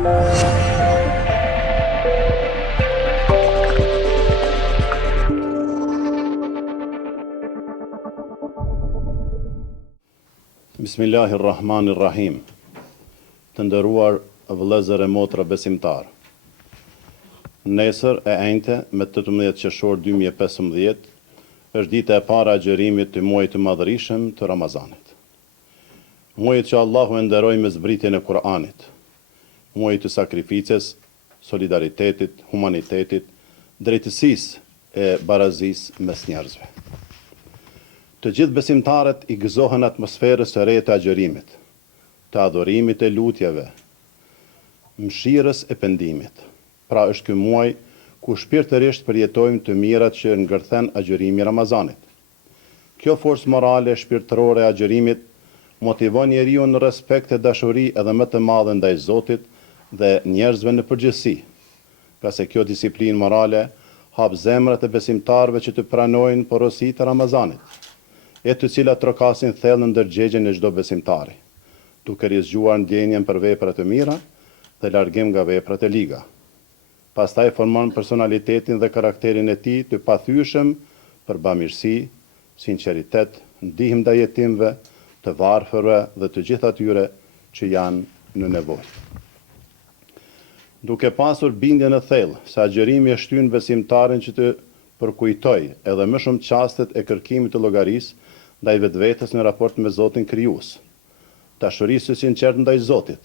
Bismillahirrahmanirrahim. Të nderuar vëllezër e motra besimtar. Nesër e enjte me 18 qershor 2015 është dita e para e agjërimit të muajit të madhërisëm të Ramazanit. Muaji që Allahu e nderoi me zbritjen e Kur'anit. Muaji të sakrificës, solidaritetit, humanitetit, drejtësisë e barazisë mes njerëzve. Të gjithë besimtarët i gëzohen atmosferës së re të agjërimit, të adhurimit e lutjeve, mëshirës e pendimit. Pra është ky muaj ku shpirtërisht përjetojmë të mirat që ngërthen agjërimi i Ramazanit. Kjo forcë morale shpirtërore e agjërimit motivon njeriu në respekt e dashuri edhe më të madhe ndaj Zotit dhe njerëzve në përgjithësi, ka se kjo disiplinë morale hap zemrat e besimtarëve që të pranojnë porositë e Ramazanit, e të cilat trokasin thellë në ndërgjegjen e çdo besimtari, duke rizgjuar ndjenjen për veprat e mira dhe largim nga veprat e liga. Pastaj formon personalitetin dhe karakterin e tij të pathyeshëm për bamirësi, sinqeritet, ndihmë ndaj jetimëve, të varfërve dhe të gjithë atyre që janë në nevojë. Duke pasur bindjen e thellë se agjërimi e shtyn besimtarin që të përkujtoj edhe më shumë çastet e kërkimit të llogarisë ndaj vetvetes në raport me Zotin krijues. Dashurisë së sinqertë ndaj Zotit.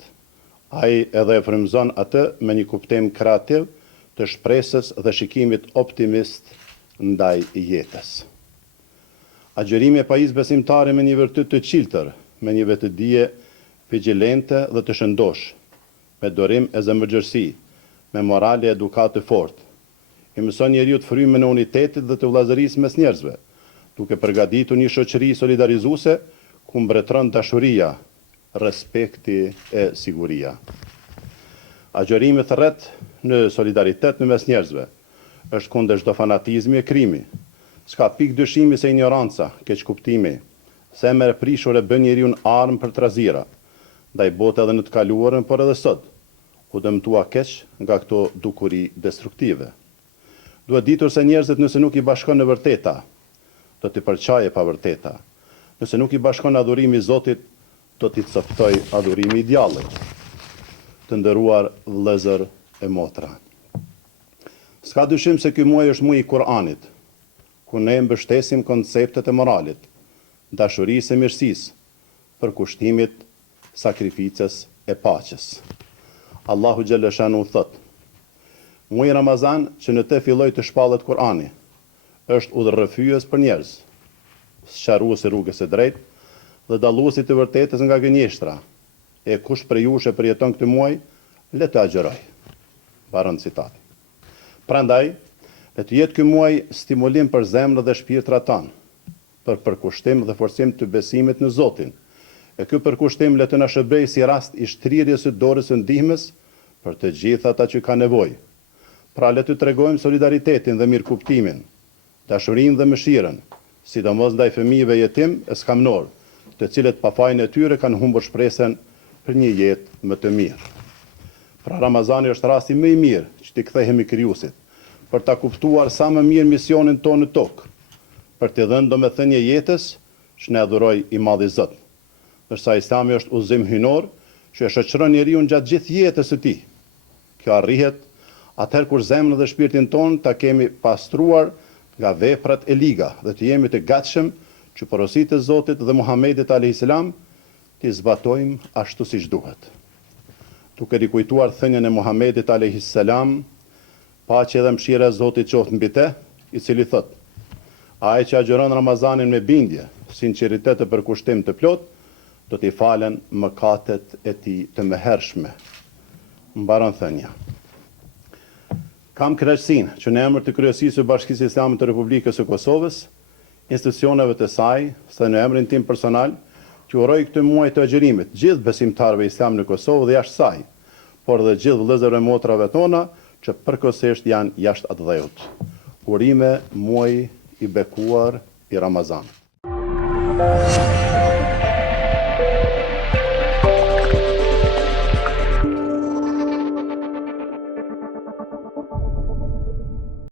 Ai edhe e frymëzon atë me një kuptim kreativ të shpresës dhe shikimit optimist ndaj jetës. Agjërimi e pajis besimtarin me një virtyt të qiltër, me një vetëdije vigjilente dhe të shëndosh, me dorim e zemërgjërsi, me moral e edukat të fortë. I mëson njeriu të frymën e unitetit dhe të vëllazërisë mes njerëzve, duke përgatitur një shoqëri solidarizuese ku mbretëron dashuria, respekti e siguria. Agjërimi thërret në solidaritet në mes njerëzve është kundër çdo fanatizmi e krimi. S'ka pikë dyshimi se ignoranca, keqkuptimi, zemër e prishur e bën njeriu armë për trazira, ndaj bote edhe në të kaluarën, por edhe sot, u dëmtua keq nga këto dukuri destruktive. Duhet ditur se njerëzit nëse nuk i bashkon në vërteta, do t'i përqaje pa vërteta. Nëse nuk i bashkon adhurimi Zotit, do t'i coftoj adhurimi i djallit. Të nderuar vëllezër e motra. S'ka dyshim se ky muaj është muaji i Kur'anit, ku ne mbështesim konceptet e moralit, dashurisë e mirësisë, përkushtimit, sakrificës e paqes. Allahu xhaleshanu thot: muaji Ramazan që në të filloi të shpallet Kur'ani, është udhërrëfyes për njerëz, sqaruesi rrugës së drejtë dhe dalluesi të vërtetës nga gënjeshtra. E kush prej jush e përjeton këtë muaj, le të agjëroj. Mbaron citati. Prandaj, le të jetë ky muaj stimulim për zemrën dhe shpirtrat tanë, për përkushtim dhe forcim të besimit në Zotin. E ky përkushtim le të na shërbejë si rast i shtrirjes së dorës së ndihmës për të gjithë ata që kanë nevojë. Pra le të tregojmë solidaritetin dhe mirëkuptimin, dashurinë dhe mëshirën, sidomos ndaj fëmijëve jetim e skamnor, të cilët pa fajin e tyre kanë humbur shpresën për një jetë më të mirë. Pra Ramazani është rasti më i mirë që t'i kthehemi krijuesit, për ta kuptuar sa më mirë misionin tonë në tokë, për t'i dhënë domethënie jetës që ne adhuroj i madhi Zot. Ndërsa Islami është udhëzim hyjnor që e shoqëron njeriu gjatë gjithë jetës së tij. Kjo arrihet atëherë kur zemrën dhe shpirtin tonë ta kemi pastruar nga veprat e liga dhe të jemi të gatshëm që porositë e Zotit dhe Muhamedit alayhis salam t'i zbatojmë ashtu siç duhet. Duke rikujtuar thënien e Muhamedit alayhis salam, paqja dhe mëshira e Zotit qoftë mbi te, i cili thot: ai që agjeron Ramazanin me bindje, sinqeritet e përkushtim të plot, do t'i falen mëkatet e tij të mëhershme. Mbaron thënia. Kam kënaqësinë që në emër të Kryesisë së Bashkisë Islame të Republikës së Kosovës, institucioneve të saj, së në emrin tim personal, që uroj këtë muaj të agjërimit gjithë besimtarëve islam në Kosovë dhe jashtë saj, por dhe gjithë vëllezërve e motrave tona që përkohësisht janë jashtë atë dhëut. Urime muaj i bekuar i Ramazanit.